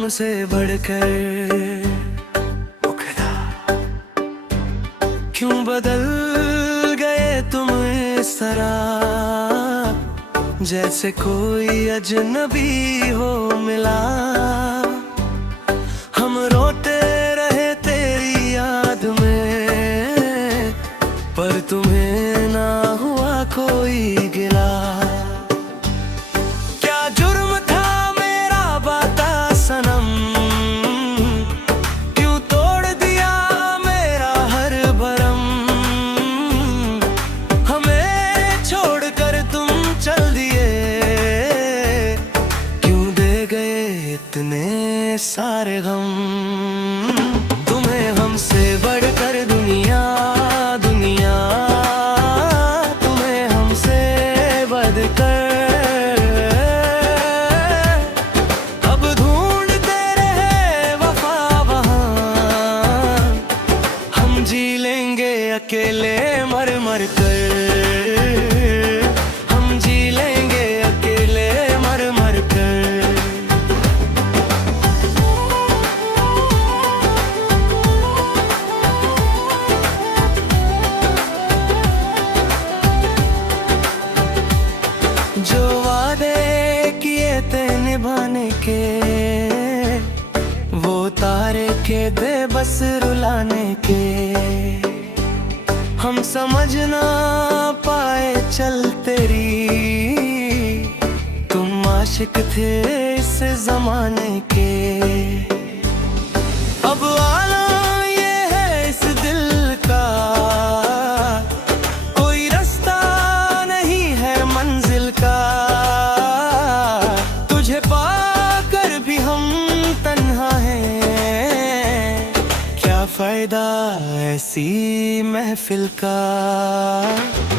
हमसे बढ़कर। ओ खुदा, क्यों बदल गए तुम इस तरह, जैसे कोई अजनबी हो मिला। हम रोते रहे तेरी याद में, पर तुम्हें ना हुआ कोई गिला। क्या जुर्म था मेरा बाता सनम, क्यों तोड़ दिया मेरा हर भरम। हमें छोड़कर तुम चल दिए, क्यों दे गए इतने सारे गम। तुम्हें हमसे बढ़कर दुनिया, दुनिया तुम्हें हमसे बढ़कर। अब ढूंढते रहे वफा वहाँ, हम जी लेंगे अकेले मर मर कर। हम जी लेंगे अकेले मर मर कर। जो वादे किए थे निभाने के, वो तारे के दे बस रुलाने के। हम समझ ना पाए चल तेरी, तुम आशिक थे इस जमाने के। अब आलम ये है इस दिल का, कोई रास्ता नहीं है मंजिल का। तुझे पाकर भी हम तन्हा हैं, क्या फायदा ऐसी महफिल का।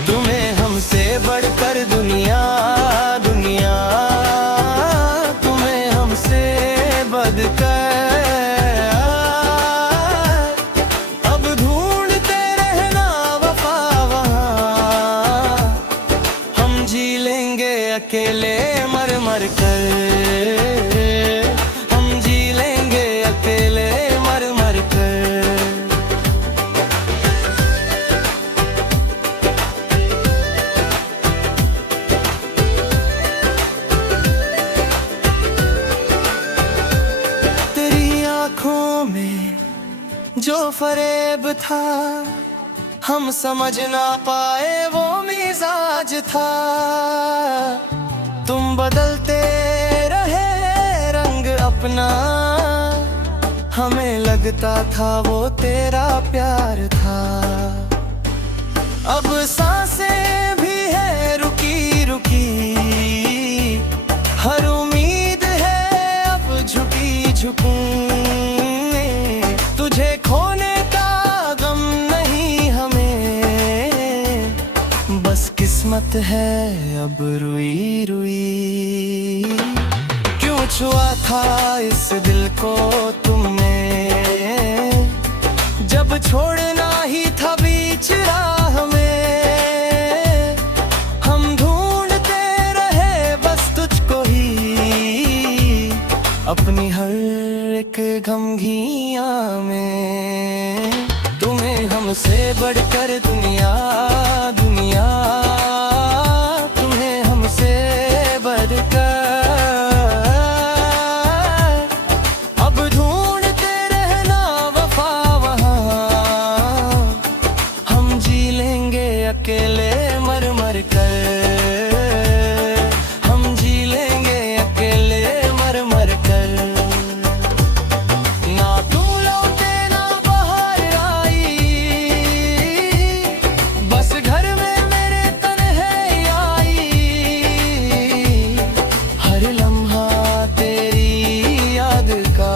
तुम्हें हमसे बढ़कर दुनिया, दुनिया तुम्हें हमसे बढ़कर। अब ढूंढते रहना वफा वहाँ, हम जी लेंगे अकेले मर मर कर। हम जी लेंगे अकेले मर मर कर। तेरी आँखों में जो फरेब था, हम समझ ना पाए वो मिजाज था। तुम बदलते रहे रंग अपना, हमें लगता था वो तेरा प्यार था। अब सांसें भी है रुकी रुकी, हर उम्मीद है अब झुकी झुकी। तुझे खोने का गम नहीं हमें, बस किस्मत है अब रुई रुई। क्यों छुआ था इस दिल को तुमने, जब छोड़ना ही था बीच राह में। हम ढूंढते रहे बस तुझको ही, अपनी हर एक गमगीना में। तुम्हें हमसे बढ़कर दुनिया, दुनिया तुम्हें हमसे बढ़कर। अब ढूंढते रहना वफा वहाँ, हम जी लेंगे अकेले मर मर कर। हम जी लेंगे अकेले मर मर कर। ना तू लौटे ना बाहर आई, बस घर में मेरे तन्हाई आई। हर लम्हा तेरी याद का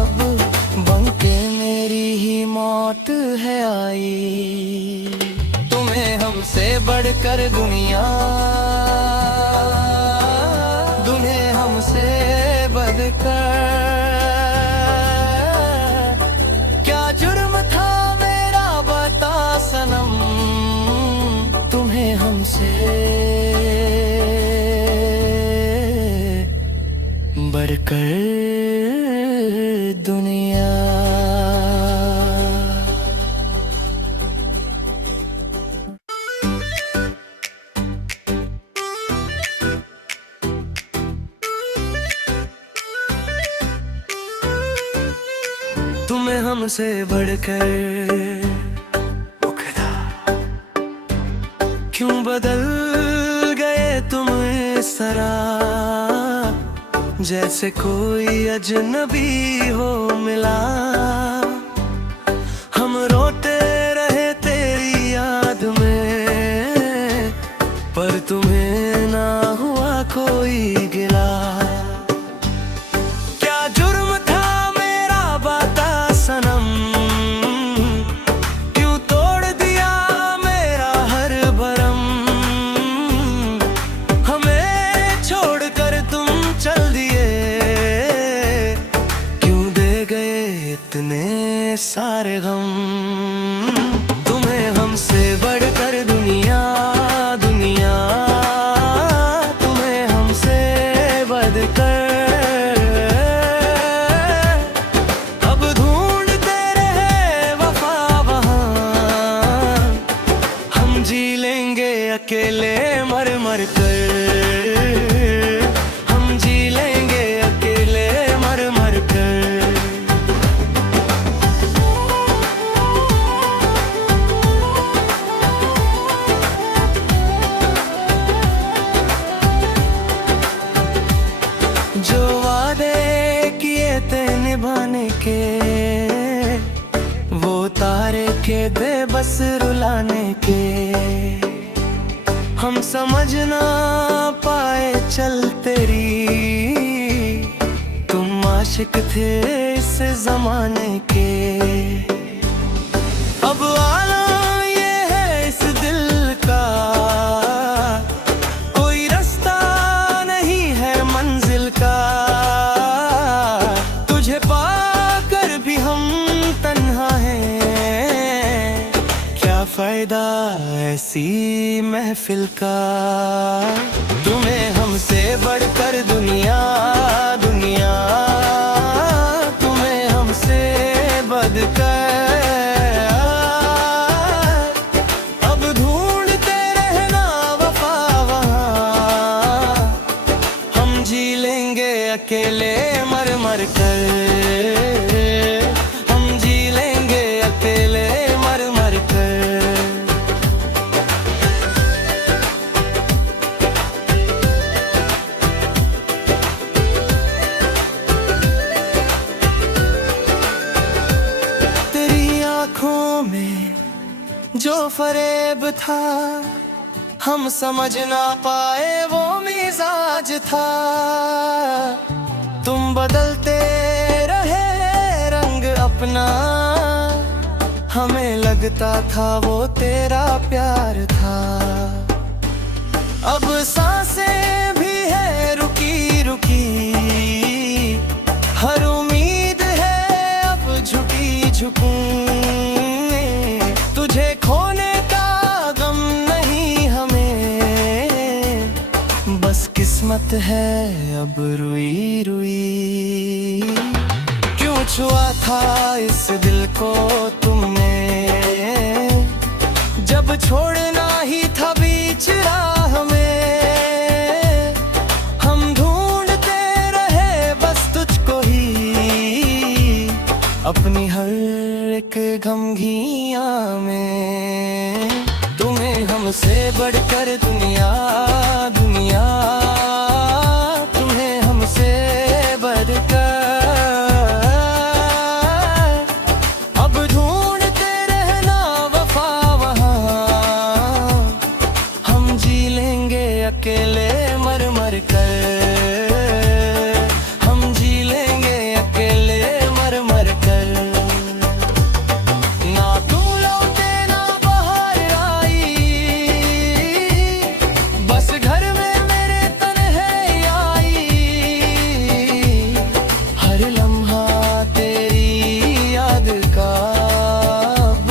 अब बनके मेरी ही मौत है आई। तुम्हें हमसे बढ़कर दुनिया, तुम्हें हमसे बढ़कर। क्या जुर्म था मेरा बता सनम, तुम्हें हमसे बढ़कर। हमसे बढ़कर। ओ खुदा, क्यों बदल गए तुम इस तरह, जैसे कोई अजनबी हो मिला। हम रोते रहे तेरी याद में, पर तुम्हें ना हुआ कोई गिला। क्या जुर्म था मेरा बाता सनम, क्यों तोड़ दिया मेरा हर भरम। हमें छोड़कर तुम चल दिए, क्यों दे गए इतने सारे गम। तुम्हें हमसे बढ़कर दुनिया, दुनिया तुम्हें हमसे बढ़कर। अब ढूंढते रहे वफा वहाँ, हम जी लेंगे अकेले मर मर कर। हम जी लेंगे अकेले मर मर कर। जो वादे किए थे निभाने के, वो तारे के दे बस रुलाने के। हम समझ ना पाए चल तेरी, तुम आशिक थे इस जमाने के। अब आलम ये है इस दिल का, कोई रास्ता नहीं है मंजिल का। तुझे पाकर भी हम तन्हा हैं, क्या फायदा ऐसी महफिल का। तुम्हें हमसे बढ़कर दुनिया, दुनिया तुम्हें हमसे बढ़कर। अब ढूंढते रहना वफा वहाँ, हम जी लेंगे अकेले मर मर कर। हम जी लेंगे अकेले मर मर कर। तेरी आँखों में जो फरेब था, हम समझ ना पाए वो मिजाज था। तुम बदलते रहे रंग अपना, हमें लगता था वो तेरा प्यार था। अब सांसें भी है रुकी रुकी, हर उम्मीद है अब झुकी झुकूं। तुझे खोने का गम नहीं हमें, बस किस्मत है अब रुई रुई। क्यों छुआ था इस दिल को तुमने, जब छोड़ना ही था बीच राह में। हम ढूंढते रहे बस तुझको ही, अपनी हर एक गमगीना में। तुम्हें हमसे बढ़कर दुनिया, दुनिया तुम्हें हमसे बढ़कर। अब ढूंढते रहना वफा वहाँ, हम जी लेंगे अकेले मर मर कर। हम जी लेंगे अकेले मर मर कर। ना तू लौटे ना बाहर आई, बस घर में मेरे तन्हाई आई। हर लम्हा तेरी याद का, अब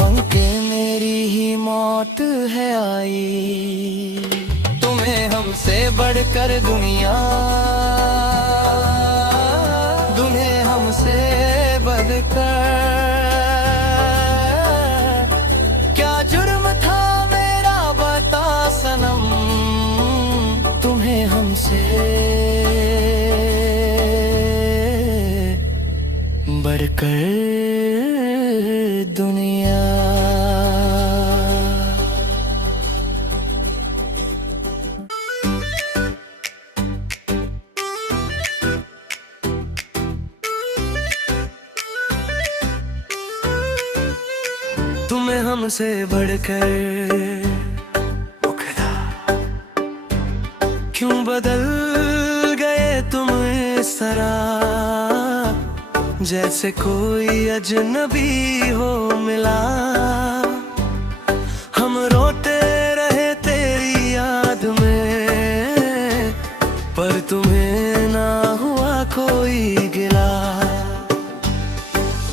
बनके मेरी ही मौत है आई। तुम्हें हमसे बढ़कर दुनिया, तुम्हें हमसे बढ़कर। क्या जुर्म था मेरा बता सनम, तुम्हें हमसे बढ़कर। तुम्हें हमसे बढ़कर खुदा क्यों बदल गए तुम इस तरह, जैसे कोई अजनबी हो मिला। हम रोते रहे तेरी याद में, पर तुम्हें ना हुआ कोई गिला।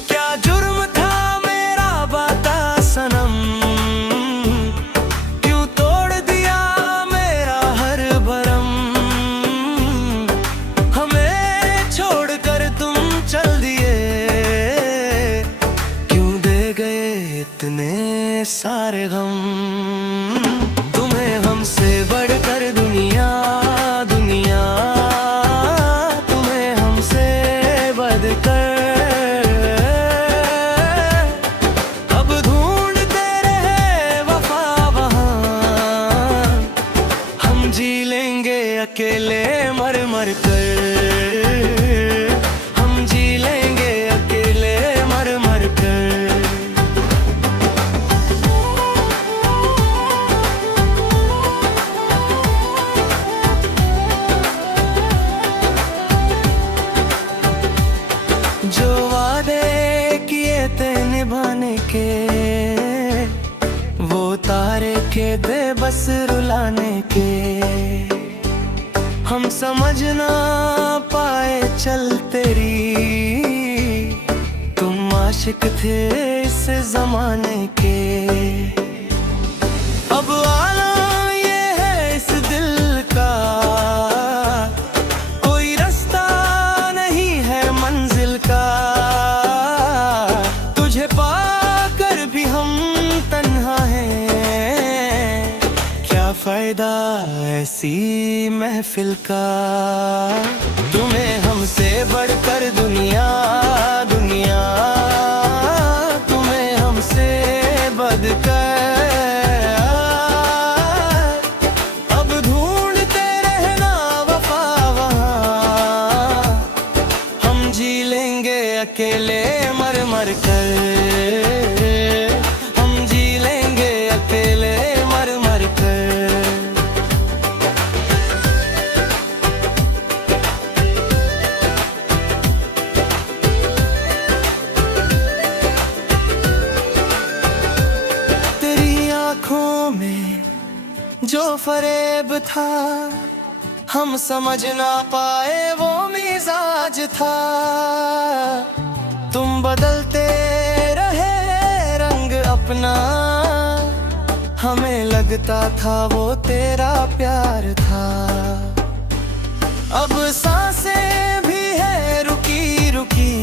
क्या जुर्म था मेरा बाता सनम, क्यों तोड़ दिया मेरा हर भरम। हमें छोड़कर तुम चल दिए, क्यों दे गए इतने सारे गम। तुम्हें हमसे बढ़कर दुनिया दुनिया, तुम्हें हमसे बढ़कर अब ढूंढते रहे वफा वहाँ। हम जी लेंगे अकेले मर मर कर, हम जी लेंगे अकेले मर मर कर। जो वादे किए थे निभाने के, वो तारे के दे बस रुलाने के। हम समझ ना पाए चल तेरी, तुम आशिक थे इस जमाने के। अब आलम ये है इस दिल का, कोई रास्ता नहीं है मंजिल का। तुझे पाकर भी हम तन्हा हैं, क्या फायदा ऐसी महफिल का। तुम्हें हमसे बढ़कर दुनिया दुनिया, तुम्हें हमसे बढ़कर अब ढूंढते रहना वफा वहाँ। हम जी लेंगे अकेले मर मर कर, हम जी लेंगे अकेले मर मर कर। तेरी आँखों में जो फरेब था, हम समझ ना पाए वो मिजाज था। तुम बदलते रहे रंग अपना, हमें लगता था वो तेरा प्यार था। अब सांसें भी है रुकी रुकी,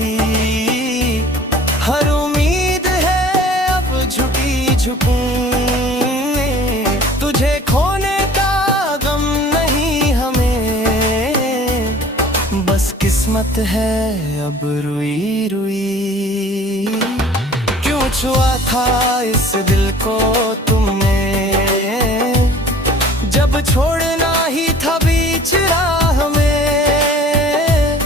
हर उम्मीद है अब झुकी झुकी। तुझे खोने का गम नहीं हमें, बस किस्मत है अब रुई रुई। क्यों छुआ था इस दिल को तुमने, जब छोड़ना ही था बीच राह में।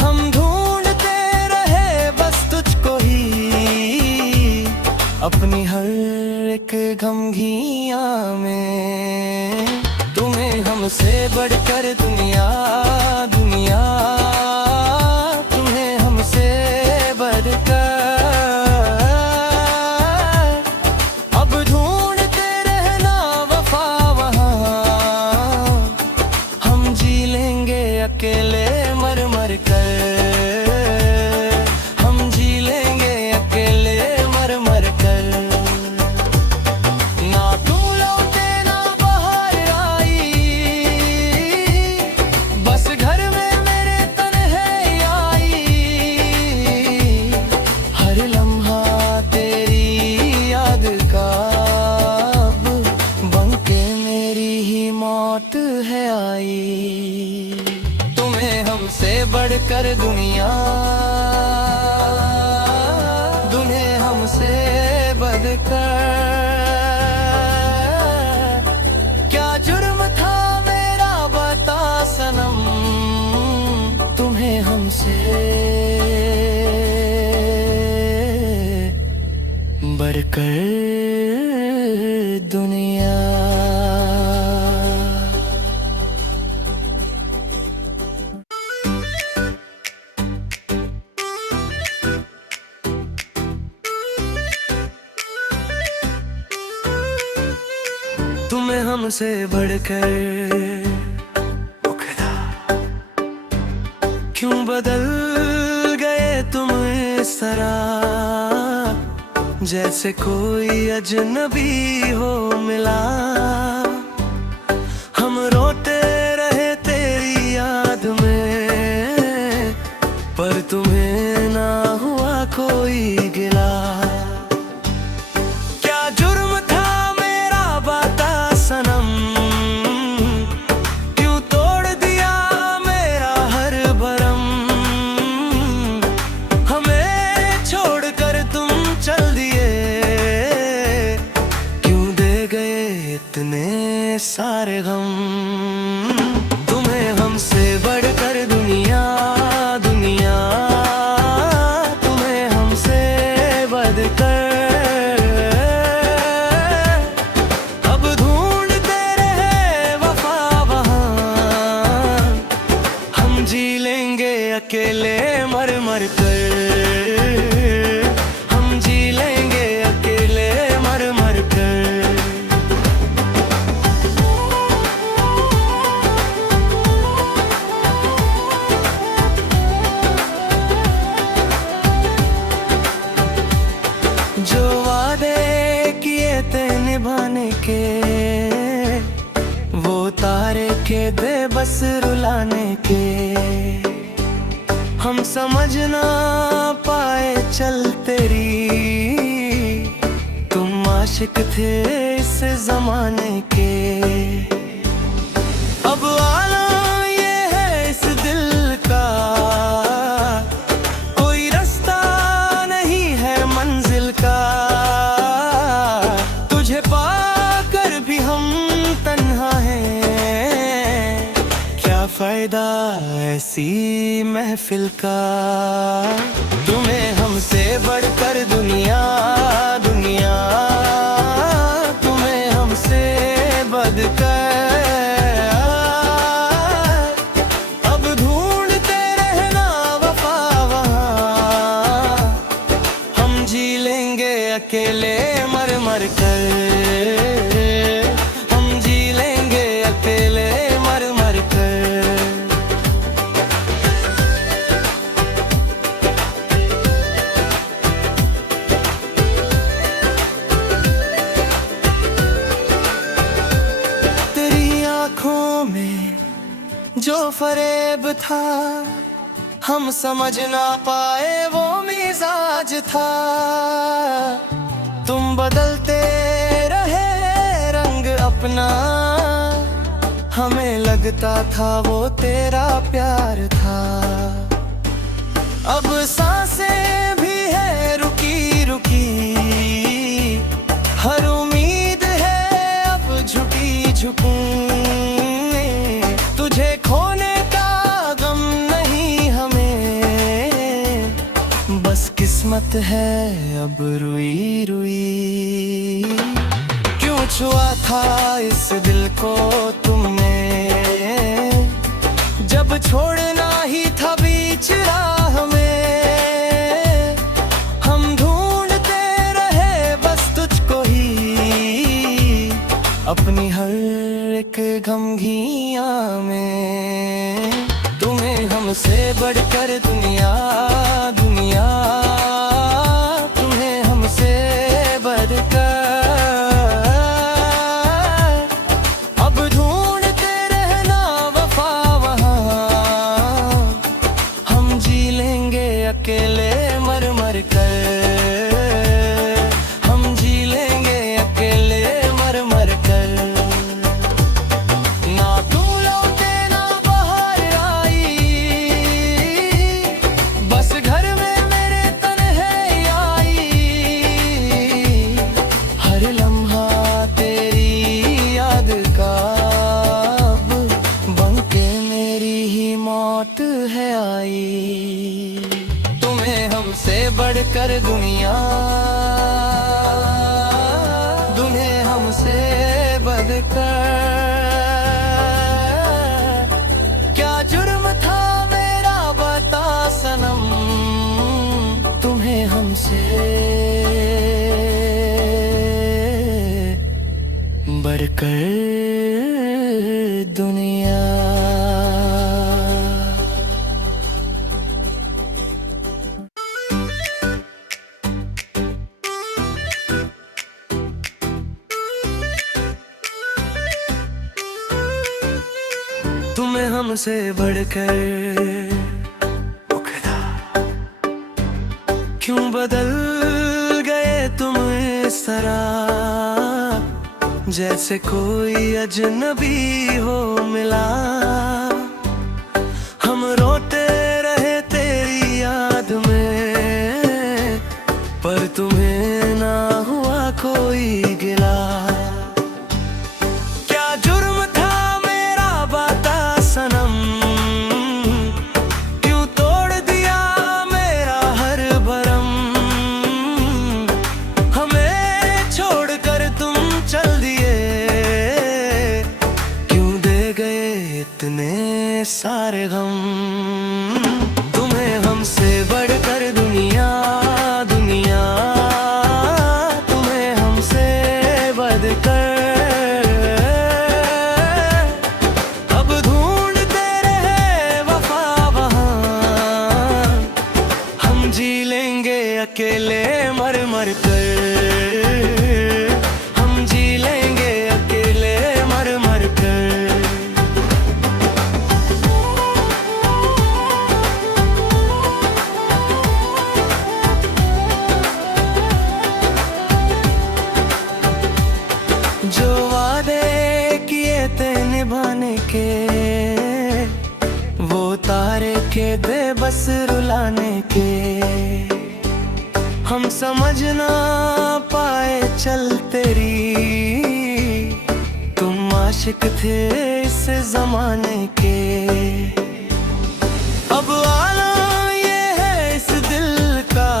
हम ढूंढते रहे बस तुझको ही, अपनी हर एक गमगियाँ में। तुम्हें हमसे बढ़कर दुनिया दुनिया, तुम्हें हमसे बढ़कर अब ढूंढते रहना वफा वहाँ। हम जी लेंगे अकेले मर मर कर, हम जी लेंगे अकेले मर मर कर। ना तुम लौटे ना बाहर आई, बस घर में मेरे तन्हाई आई। हर लम्हा तेरी याद का अब बनके मेरी ही मौत है आई। तुम्हें हमसे बढ़कर दुनिया, तुम्हें हमसे बढ़कर। क्या जुर्म था मेरा बता सनम, तुम्हें हमसे बढ़कर दुनिया। तुम्हें हमसे बढ़कर क्यों बदल गए तुम इस तरह, जैसे कोई अजनबी हो मिला। हम रोते रहे तेरी याद में, पर तुम्हें ना हुआ कोई गिला। क्या जुर्म था मेरा बाता सनम, क्यों तोड़ दिया मेरा हर भरम। हमें छोड़कर तुम चल दिए, क्यों दे गए इतने सारे गम। तुम्हें हमसे बढ़कर दुनिया, दुनिया तुम्हें हमसे बढ़कर। अब ढूंढते रहे वफा वहाँ, हम जी लेंगे अकेले मर मर कर। हम जी लेंगे अकेले मर मर कर। जो वादे किए थे निभाने के, वो तारे के दे बस रुलाने के। हम समझ ना पाए चल तेरी, तुम आशिक थे इस जमाने के। अब आलम ये है इस दिल का, कोई रास्ता नहीं है मंजिल का। तुझे पाकर भी हम तन्हा हैं, क्या फायदा ऐसी महफिल का। तुम्हें हमसे बढ़कर दुनिया, दुनिया तुम्हें हमसे बढ़कर। अब ढूंढते रहना वफा वहाँ, हम जी लेंगे अकेले मर मर कर। हम जी लेंगे अकेले मर मर कर। तेरी आँखों में जो फरेब था, हम समझ ना पाए वो मिजाज था। तुम बदलते रहे रंग अपना, हमें लगता था वो तेरा प्यार था। अब सांसें भी है रुकी रुकी, हर उम्मीद है अब झुकी झुकी। तुझे खोने का गम नहीं हमें, बस किस्मत है अब रुई रुई। क्यों छुआ था इस दिल को तुमने, जब छोड़ना ही था बीच राह में। हम ढूंढते रहे बस तुझको ही, अपनी हर एक गमगीनियां में। तुम्हें हमसे बढ़कर दुनिया, दुनिया तुम्हें हमसे बढ़कर। अब ढूंढते रहना वफा वहाँ, हम जी लेंगे अकेले मर मर कर। हम जी लेंगे अकेले मर मर कर। ना तू लौटे ना बाहर आई, बस घर में मेरे तन्हाई आई। हर लम्हा तेरी याद का बनके मेरी ही मौत है आई। तुम्हें हमसे बढ़कर दुनिया, कर। क्या जुर्म था मेरा बता सनम, तुम्हें हमसे बढ़कर दुनिया। तुम्हें हमसे बढ़कर ओ खुदा, क्यों बदल गए तुम इस तरह, जैसे कोई अजनबी हो मिला। हम रोते रहे तेरी याद में, पर तुम्हें ना हुआ कोई गिला। क्या जुर्म था मेरा बता सनम, क्यों तोड़ दिया मेरा हर भरम। हमें छोड़कर तुम चल दिए, क्यों दे गए इतने सारे गम। तुम्हें हमसे बढ़कर दुनिया, दुनिया तुम्हें हमसे बढ़कर। अब ढूंढते रहे वफा वहाँ, हम जी लेंगे अकेले मर मर कर। हम जी लेंगे अकेले मर मर कर। जो वादे किए थे निभाने के, वो तारे के दे बस रुलाने के। हम समझ ना पाए चल तेरी, तुम आशिक थे इस जमाने के। अब आलम ये है इस दिल का,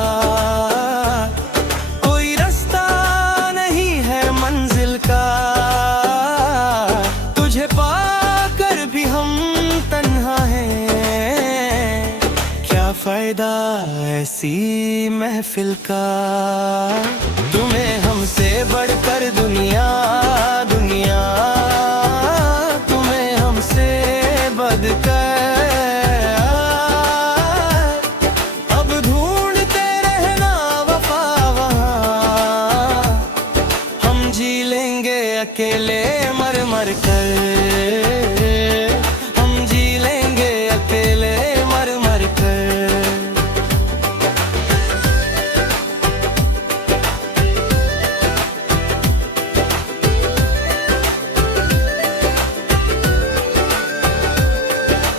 कोई रास्ता नहीं है मंजिल का। तुझे पाकर भी हम तन्हा हैं, क्या फायदा ऐसी महफिल का। तुम्हें हमसे बढ़कर दुनिया, दुनिया तुम्हें हमसे बढ़कर। अब ढूंढते रहना वफा वहाँ, हम जी लेंगे अकेले मर मर कर। हम जी लेंगे अकेले मर मर कर।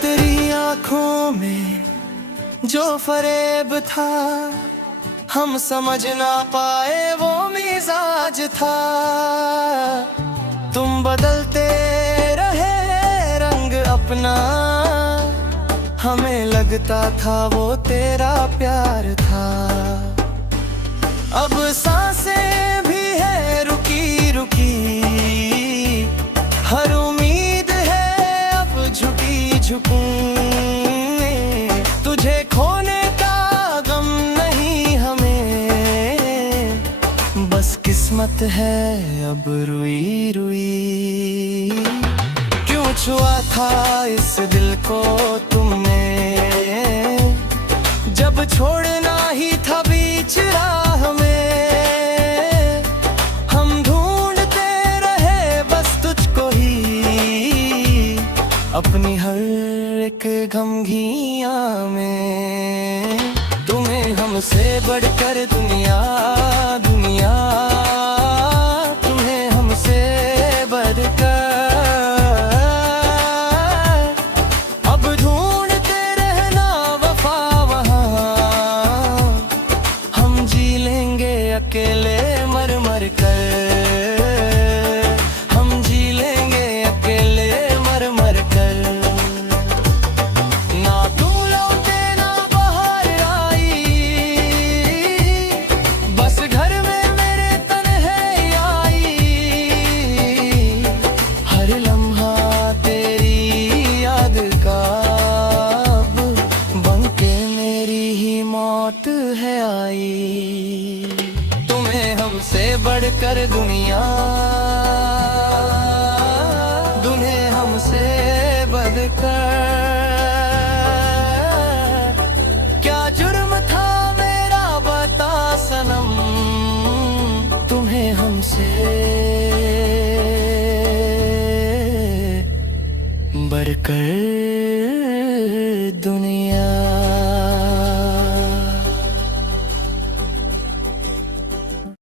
तेरी आँखों में जो फरेब था, हम समझ ना पाए वो मिजाज था। तुम बदलते रहे रंग अपना, हमें लगता था वो तेरा प्यार था। अब सांसें भी है रुकी रुकी, हर उम्मीद है अब झुकी झुकी। तुझे खोने का गम नहीं हमें, बस किस्मत है अब रुई रुई। क्यों छुआ था इस दिल को तुमने, जब छोड़ना ही था बीच राह में। हम ढूंढते रहे बस तुझको ही, अपनी हर एक गमगीना में। तुम्हें हमसे बढ़कर दुनिया, दुनिया तुम्हें हमसे बढ़कर। अब ढूंढते रहना वफा वहाँ, हम जी लेंगे अकेले मर मर कर। हम जी लेंगे अकेले मर मर कर। बढ़कर दुनिया, दुल्हे हमसे बढ़कर। क्या जुर्म था मेरा बता सनम, तुम्हें हमसे बढ़कर दुनिया।